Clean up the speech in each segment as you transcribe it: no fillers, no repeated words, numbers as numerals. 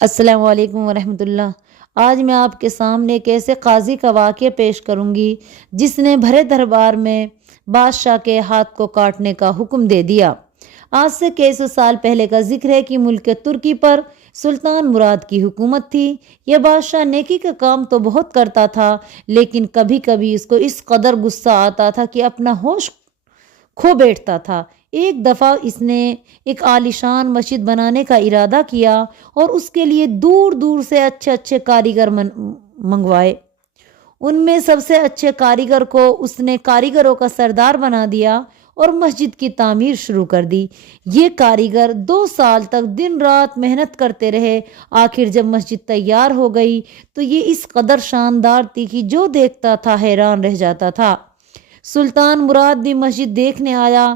السلام علیکم ورحمۃ اللہ۔ آج میں آپ کے سامنے ایک ایسے قاضی کا واقعہ پیش کروں گی جس نے بھرے دربار میں بادشاہ کے ہاتھ کو کاٹنے کا حکم دے دیا۔ آج سے کئی سو سال پہلے کا ذکر ہے کہ ملک ترکی پر سلطان مراد کی حکومت تھی۔ یہ بادشاہ نیکی کا کام تو بہت کرتا تھا، لیکن کبھی کبھی اس کو اس قدر غصہ آتا تھا کہ اپنا ہوش کھو بیٹھتا تھا۔ ایک دفعہ اس نے ایک عالیشان مسجد بنانے کا ارادہ کیا اور اس کے لیے دور دور سے اچھے اچھے کاریگر منگوائے۔ ان میں سب سے اچھے کاریگر کو اس نے کاریگروں کا سردار بنا دیا اور مسجد کی تعمیر شروع کر دی۔ یہ کاریگر 2 سال تک دن رات محنت کرتے رہے۔ آخر جب مسجد تیار ہو گئی تو یہ اس قدر شاندار تھی کہ جو دیکھتا تھا حیران رہ جاتا تھا۔ سلطان مراد بھی مسجد دیکھنے آیا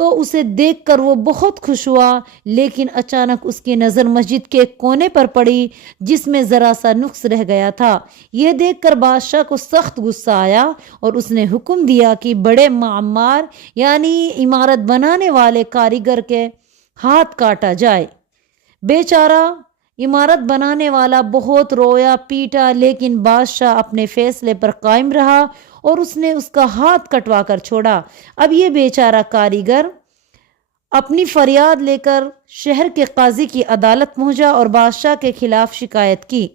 تو اسے دیکھ کر وہ بہت خوش ہوا، لیکن اچانک اس کی نظر مسجد کے کونے پر پڑی جس میں ذرا سا نقص رہ گیا تھا۔ یہ دیکھ کر بادشاہ کو سخت غصہ آیا اور اس نے حکم دیا کہ بڑے معمار یعنی عمارت بنانے والے کاریگر کے ہاتھ کاٹا جائے۔ بیچارہ عمارت بنانے والا بہت رویا پیٹا، لیکن بادشاہ اپنے فیصلے پر قائم رہا اور اس نے اس کا ہاتھ کٹوا کر چھوڑا۔ اب یہ بیچارہ کاریگر اپنی فریاد لے کر شہر کے قاضی کی عدالت پہنچا اور بادشاہ کے خلاف شکایت کی۔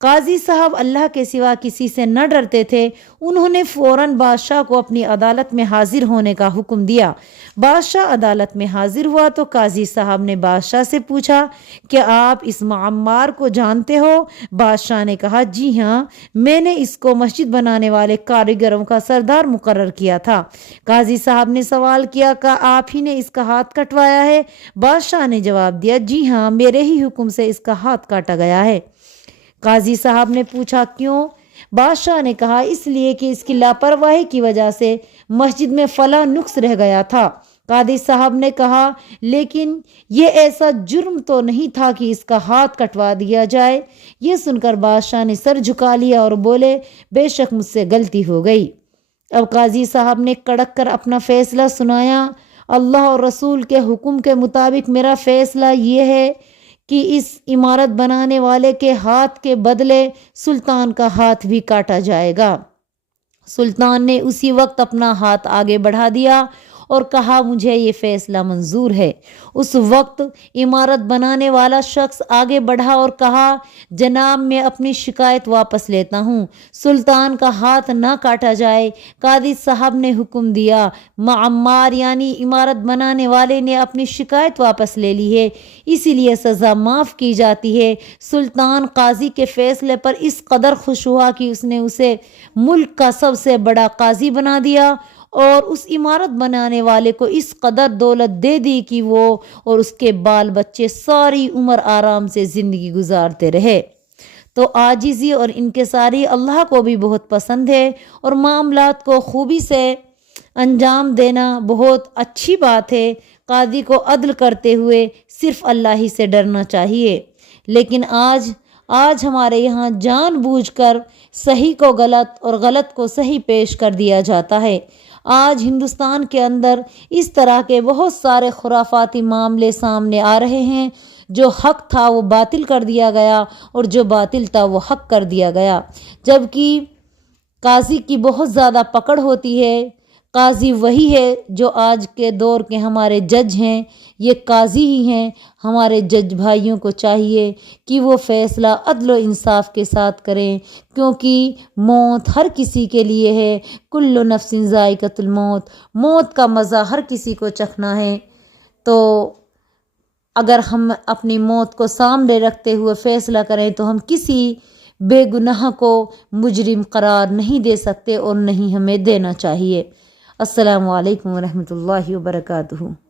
قاضی صاحب اللہ کے سوا کسی سے نہ ڈرتے تھے۔ انہوں نے فوراً بادشاہ کو اپنی عدالت میں حاضر ہونے کا حکم دیا۔ بادشاہ عدالت میں حاضر ہوا تو قاضی صاحب نے بادشاہ سے پوچھا کہ آپ اس معمار کو جانتے ہو؟ بادشاہ نے کہا جی ہاں، میں نے اس کو مسجد بنانے والے کاریگروں کا سردار مقرر کیا تھا۔ قاضی صاحب نے سوال کیا کہ آپ ہی نے اس کا ہاتھ کٹوایا ہے؟ بادشاہ نے جواب دیا جی ہاں، میرے ہی حکم سے اس کا ہاتھ کاٹا گیا ہے۔ قاضی صاحب نے پوچھا کیوں؟ بادشاہ نے کہا اس لیے کہ اس کی لاپرواہی کی وجہ سے مسجد میں فلاں نقص رہ گیا تھا۔ قاضی صاحب نے کہا لیکن یہ ایسا جرم تو نہیں تھا کہ اس کا ہاتھ کٹوا دیا جائے۔ یہ سن کر بادشاہ نے سر جھکا لیا اور بولے بے شک مجھ سے غلطی ہو گئی۔ اب قاضی صاحب نے کڑک کر اپنا فیصلہ سنایا۔ اللہ اور رسول کے حکم کے مطابق میرا فیصلہ یہ ہے کہ اس عمارت بنانے والے کے ہاتھ کے بدلے سلطان کا ہاتھ بھی کاٹا جائے گا۔ سلطان نے اسی وقت اپنا ہاتھ آگے بڑھا دیا اور کہا مجھے یہ فیصلہ منظور ہے۔ اس وقت عمارت بنانے والا شخص آگے بڑھا اور کہا جناب میں اپنی شکایت واپس لیتا ہوں، سلطان کا ہاتھ نہ کاٹا جائے۔ قاضی صاحب نے حکم دیا۔ معمار یعنی عمارت بنانے والے نے اپنی شکایت واپس لے لی ہے، اسی لیے سزا معاف کی جاتی ہے۔ سلطان قاضی کے فیصلے پر اس قدر خوش ہوا کہ اس نے اسے ملک کا سب سے بڑا قاضی بنا دیا اور اس عمارت بنانے والے کو اس قدر دولت دے دی کہ وہ اور اس کے بال بچے ساری عمر آرام سے زندگی گزارتے رہے۔ تو عاجزی اور انکساری اللہ کو بھی بہت پسند ہے اور معاملات کو خوبی سے انجام دینا بہت اچھی بات ہے۔ قاضی کو عدل کرتے ہوئے صرف اللہ ہی سے ڈرنا چاہیے، لیکن آج ہمارے یہاں جان بوجھ کر صحیح کو غلط اور غلط کو صحیح پیش کر دیا جاتا ہے۔ آج ہندوستان کے اندر اس طرح کے بہت سارے خرافاتی معاملے سامنے آ رہے ہیں۔ جو حق تھا وہ باطل کر دیا گیا اور جو باطل تھا وہ حق کر دیا گیا، جبکہ قاضی کی بہت زیادہ پکڑ ہوتی ہے۔ قاضی وہی ہے جو آج کے دور کے ہمارے جج ہیں، یہ قاضی ہی ہیں۔ ہمارے جج بھائیوں کو چاہیے کہ وہ فیصلہ عدل و انصاف کے ساتھ کریں، کیونکہ موت ہر کسی کے لیے ہے۔ کل نفس ذائقۃ الموت، موت کا مزہ ہر کسی کو چکھنا ہے۔ تو اگر ہم اپنی موت کو سامنے رکھتے ہوئے فیصلہ کریں تو ہم کسی بے گناہ کو مجرم قرار نہیں دے سکتے اور نہیں ہمیں دینا چاہیے۔ السلام علیکم ورحمۃ اللہ وبرکاتہ۔